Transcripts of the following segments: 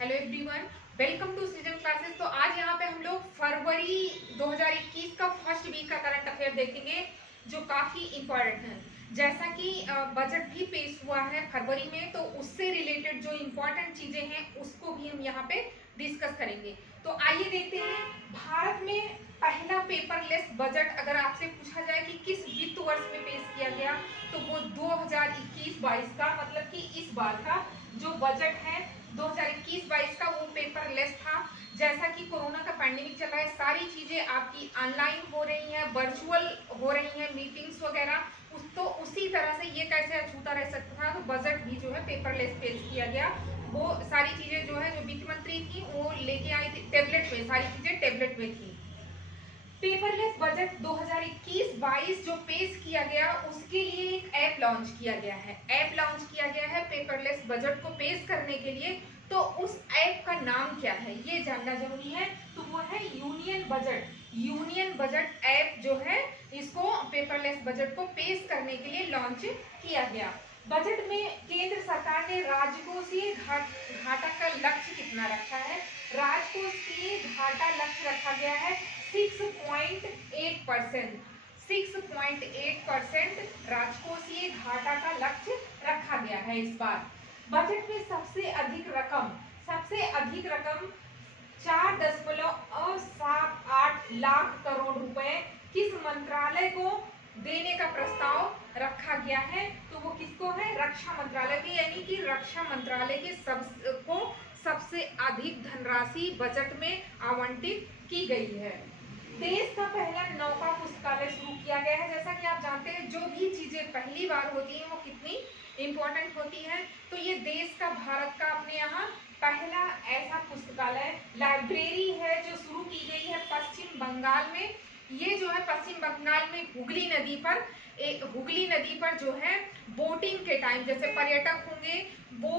Hello everyone, welcome to season classes. तो आज यहाँ पे हम लोग फरवरी 2021 का फर्स्ट वीक का करंट अफेयर देखेंगे जो काफी इम्पोर्टेंट है। जैसा कि बजट भी पेश हुआ है फरवरी में, तो उससे रिलेटेड जो इम्पोर्टेंट चीजें हैं उसको भी हम यहाँ पे डिस्कस करेंगे। तो आइए देखते हैं, भारत में पहला पेपरलेस बजट अगर आपसे पूछा जाए कि किस वित्त वर्ष में पेश किया गया, तो वो 2021-22 का, मतलब कि इस बार का जो बजट है 2021-22 का वो पेपरलेस था। जैसा कि कोरोना का पैंडेमिक चल रहा है, सारी चीजें आपकी ऑनलाइन हो रही हैं, वर्चुअल हो रही हैं, मीटिंग्स वगैरह, तो उसी तरह से ये कैसे अछूता रह सकता था। तो बजट भी जो है पेपरलेस पेश किया गया। वो सारी चीजें जो है जो वित्त मंत्री थी वो लेके आई थी टेबलेट में, सारी चीजें टेबलेट में थी। पेपरलेस बजट 2021-22 जो पेश किया गया उसके लिए एक ऐप लॉन्च किया गया है। ऐप लॉन्च किया गया है पेपरलेस बजट को पेश करने के लिए। तो उस ऐप का नाम क्या है ये जानना जरूरी है। तो वो है union budget. Union budget app जो है इसको पेपरलेस बजट को पेश करने के लिए लॉन्च किया गया। बजट में केंद्र सरकार ने राजकोषीय घाटा का लक्ष्य कितना रखा है? राजकोषीय घाटा लक्ष्य रखा गया है 6.8%। 6.8% राजकोषीय घाटा का लक्ष्य रखा गया है इस बार। बजट में सबसे अधिक रकम 4.78 लाख करोड़ रुपए किस मंत्रालय को देने का प्रस्ताव रखा गया है? तो वो किसको है? रक्षा मंत्रालय की, यानी कि रक्षा मंत्रालय के सबसे अधिक धनराशि बजट में आवंटित की गई है। देश का पहला नौका पुस्तकालय शुरू किया गया है। जैसा कि आप जानते हैं जो भी चीजें पहली बार होती हैं वो कितनी इंपॉर्टेंट होती है। तो ये देश का, भारत का अपने यहाँ पहला ऐसा पुस्तकालय लाइब्रेरी है जो शुरू की गई है पश्चिम बंगाल में। ये जो है पश्चिम बंगाल में हुगली नदी पर जो है बोटिंग के टाइम, जैसे पर्यटक होंगे वो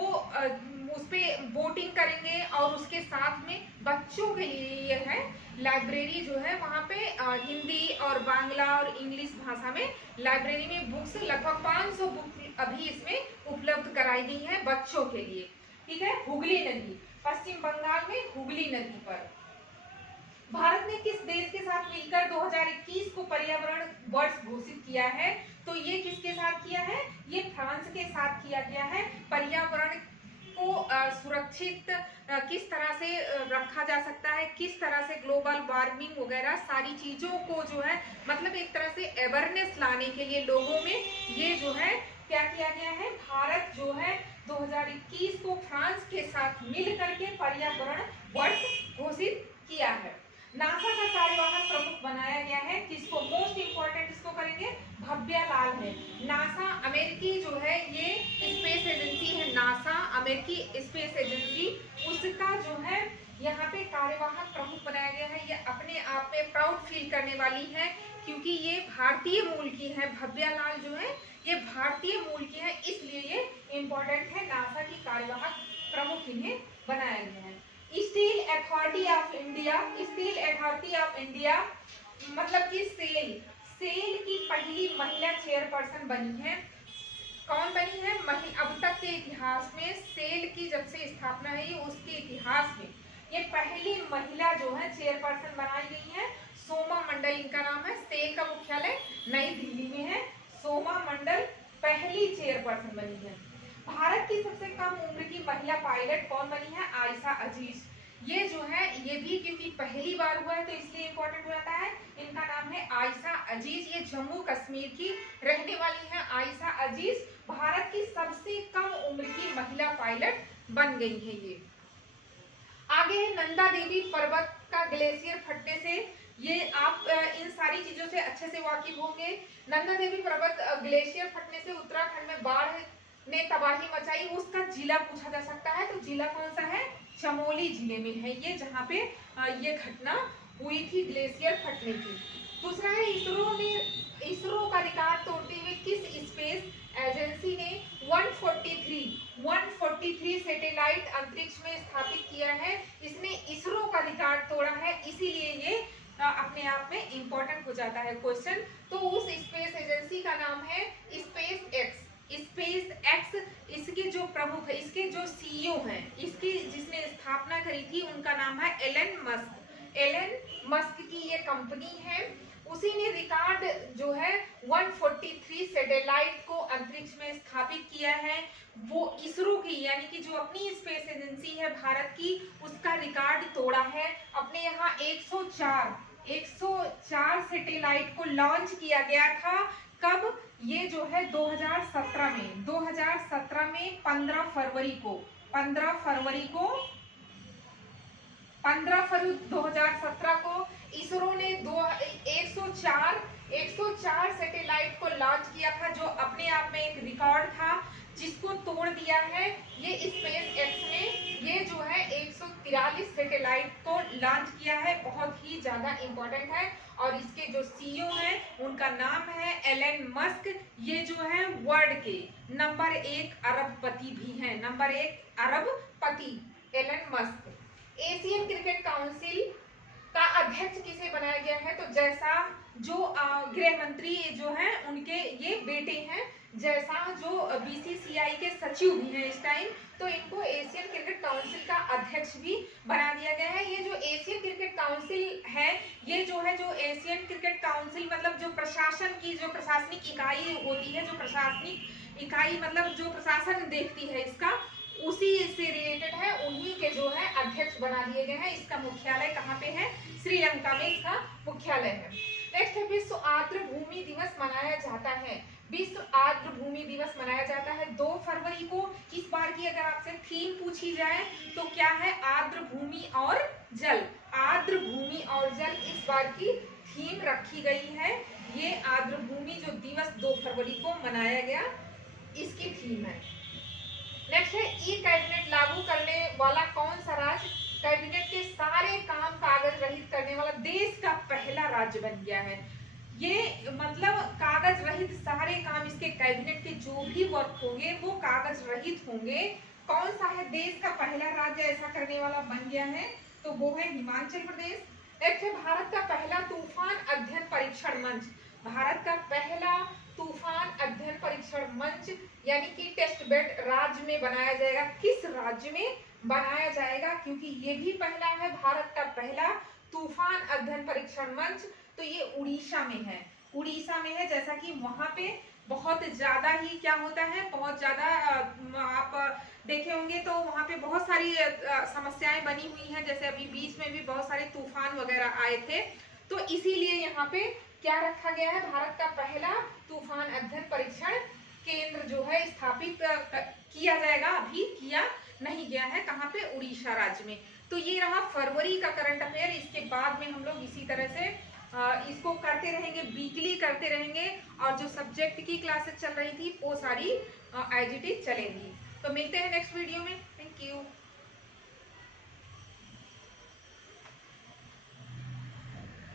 उस पे बोटिंग करेंगे, और उसके साथ में बच्चों के लिए ये है लाइब्रेरी जो है वहाँ पे हिंदी और बांग्ला और इंग्लिश भाषा में लाइब्रेरी में बुक्स लगभग 500 बुक अभी इसमें उपलब्ध कराई गई है बच्चों के लिए। ठीक है, हुगली नदी, पश्चिम बंगाल में हुगली नदी पर। भारत ने किस देश के साथ मिलकर 2021 को पर्यावरण वर्ष घोषित किया है? तो ये किसके साथ किया है? ये फ्रांस के साथ किया गया है। पर्यावरण को सुरक्षित किस तरह से रखा जा सकता है, किस तरह से ग्लोबल वार्मिंग वगैरह सारी चीजों को जो है, मतलब एक तरह से अवेयरनेस लाने के लिए लोगों में, ये जो है क्या किया गया है? भारत जो है 2021 को फ्रांस के साथ मिल करके पर्यावरण वर्ष घोषित किया है। नासा का कार्यवाहक प्रमुख बनाया गया है किसको? मोस्ट इंपोर्टेंट इसको करेंगे, भव्या लाल है। नासा अमेरिकी जो है ये स्पेस एजेंसी है, नासा अमेरिकी स्पेस एजेंसी, उसका जो है यहाँ पे कार्यवाहक प्रमुख बनाया गया है। ये अपने आप में प्राउड फील करने वाली है क्योंकि ये भारतीय मूल की है। भव्या लाल जो है ये भारतीय मूल की है, इसलिए ये इम्पोर्टेंट है। नासा की कार्यवाहक प्रमुख इन्हें बनाया गया है। स्टील अथॉरिटी ऑफ इंडिया मतलब कि सेल की पहली महिला चेयरपर्सन बनी है। कौन बनी है? अब तक के इतिहास में सेल की जब से स्थापना हुई उसके इतिहास में ये पहली महिला जो है चेयरपर्सन बनाई गई है। सोमा मंडल इनका नाम है। सेल का मुख्यालय नई दिल्ली में है। सोमा मंडल पहली चेयरपर्सन बनी है। भारत की सबसे कम उम्र की महिला पायलट कौन बनी है? आयशा अजीज। ये जो है ये भी क्योंकि पहली बार हुआ है तो इसलिए इंपॉर्टेंट हो जाता है। इनका नाम है आयशा अजीज। ये जम्मू कश्मीर की रहने वाली है आयशा अजीज। भारत की सबसे कम उम्र की महिला पायलट बन गई है ये। आगे है नंदा देवी पर्वत का ग्लेशियर फटने से, ये आप इन सारी चीजों से अच्छे से वाकिफ होंगे। नंदा देवी पर्वत ग्लेशियर फटने से उत्तराखंड में बाढ़ ने तबाही मचाई, उसका जिला पूछा जा सकता है। तो जिला कौन सा है? चमोली जिले में है ये, जहाँ पे ये घटना हुई थी ग्लेशियर फटने की। दूसरा है इसरो का रिकॉर्ड तोड़ते हुए किस स्पेस एजेंसी ने 143 सैटेलाइट अंतरिक्ष में स्थापित किया है? इसने इसरो का रिकॉर्ड तोड़ा है, इसीलिए ये अपने आप में इंपॉर्टेंट हो जाता है क्वेश्चन। तो उस स्पेस एजेंसी का नाम है स्पेस एक्स। इसके जो प्रमुख है, इसके जो सीईओ हैं, इसकी जिसने स्थापना करी थी उनका नाम है एलन मस्क। एलन मस्क की ये कंपनी है। उसी ने रिकॉर्ड जो है 143 सैटेलाइट को अंतरिक्ष में स्थापित किया है। वो इसरो की यानी कि जो अपनी स्पेस एजेंसी है भारत की, उसका रिकॉर्ड तोड़ा है। अपने यहाँ 104 सैटेलाइट को लॉन्च किया गया था। कब? ये जो है 2017 में 15 फरवरी 2017 को इसरो ने 104 सैटेलाइट को लॉन्च किया था, जो अपने आप में एक रिकॉर्ड था, जिसको तोड़ दिया है ये स्पेस एक्स ने। ये जो है 143 सैटेलाइट को लॉन्च किया है, बहुत ही ज्यादा इंपॉर्टेंट है। और इसके जो सीईओ हैं उनका नाम है एलन मस्क। ये जो है वर्ल्ड के नंबर 1 अरबपति भी हैं, नंबर 1 अरबपति Elon Musk. Asian cricket council का अध्यक्ष किसे बनाया गया है? तो जैसा जो गृह मंत्री जो हैं उनके ये बेटे हैं, जैसा जो बीसीसीआई के सचिव भी हैं इस टाइम, तो इनको एशियन क्रिकेट काउंसिल का अध्यक्ष भी बना दिया गया है। ये जो एशियन क्रिकेट काउंसिल है, ये जो है जो एशियन क्रिकेट काउंसिल मतलब जो प्रशासन की जो प्रशासनिक इकाई होती है, जो प्रशासनिक इकाई मतलब जो प्रशासन देखती है इसका, उसी से रिलेटेड है, उन्हीं के जो है अध्यक्ष बना दिए गए हैं। इसका मुख्यालय कहाँ पे है? श्रीलंका में इसका मुख्यालय है। नेक्स्ट है विश्व आर्द्र भूमि दिवस मनाया जाता है। विश्व आर्द्र भूमि दिवस मनाया जाता है 2 फरवरी को। इस बार की अगर आपसे थीम पूछी जाए तो क्या है? आर्द्र भूमि और जल। आर्द्र भूमि और जल इस बार की थीम रखी गई है। ये आर्द्र भूमि जो दिवस 2 फरवरी को मनाया गया, इसकी थीम है। नेक्स्ट है ई कैबिनेट लागू करने वाला कौन सा राज्य कैबिनेट के सारे काम कागज रहित करने वाला देश का पहला राज्य बन गया है? ये मतलब कागज रहित सारे काम इसके कैबिनेट के जो भी वर्क होंगे वो कागज रहित होंगे। कौन सा है देश का पहला राज्य ऐसा करने वाला बन गया है? तो वो है हिमाचल प्रदेश। नेक्स्ट है भारत का पहला तूफान अध्ययन परीक्षण मंच। भारत का पहला तूफान अध्ययन परीक्षण मंच यानी कि टेस्ट बेड राज्य में बनाया जाएगा। किस राज्य में बनाया जाएगा? क्योंकि ये भी पहला है भारत का पहला तूफान अध्ययन परीक्षण मंच, तो ये उड़ीसा में है। उड़ीसा में है, जैसा कि वहां पे बहुत ज्यादा ही क्या होता है, बहुत ज्यादा आप देखे होंगे तो वहां पे बहुत सारी समस्याएं बनी हुई हैं। जैसे अभी बीच में भी बहुत सारे तूफान वगैरह आए थे, तो इसीलिए यहाँ पे क्या रखा गया है? भारत का पहला तूफान अध्ययन परीक्षण केंद्र जो है स्थापित किया जाएगा। अभी किया नहीं गया है, कहाँ पे? उड़ीसा राज्य में। तो ये रहा फरवरी का करंट अफेयर। इसके बाद में हम लोग इसी तरह से इसको करते रहेंगे, वीकली करते रहेंगे, और जो सब्जेक्ट की क्लासेस चल रही थी वो सारी एज इट इज चलेंगी। तो मिलते हैं नेक्स्ट वीडियो में। Thank you.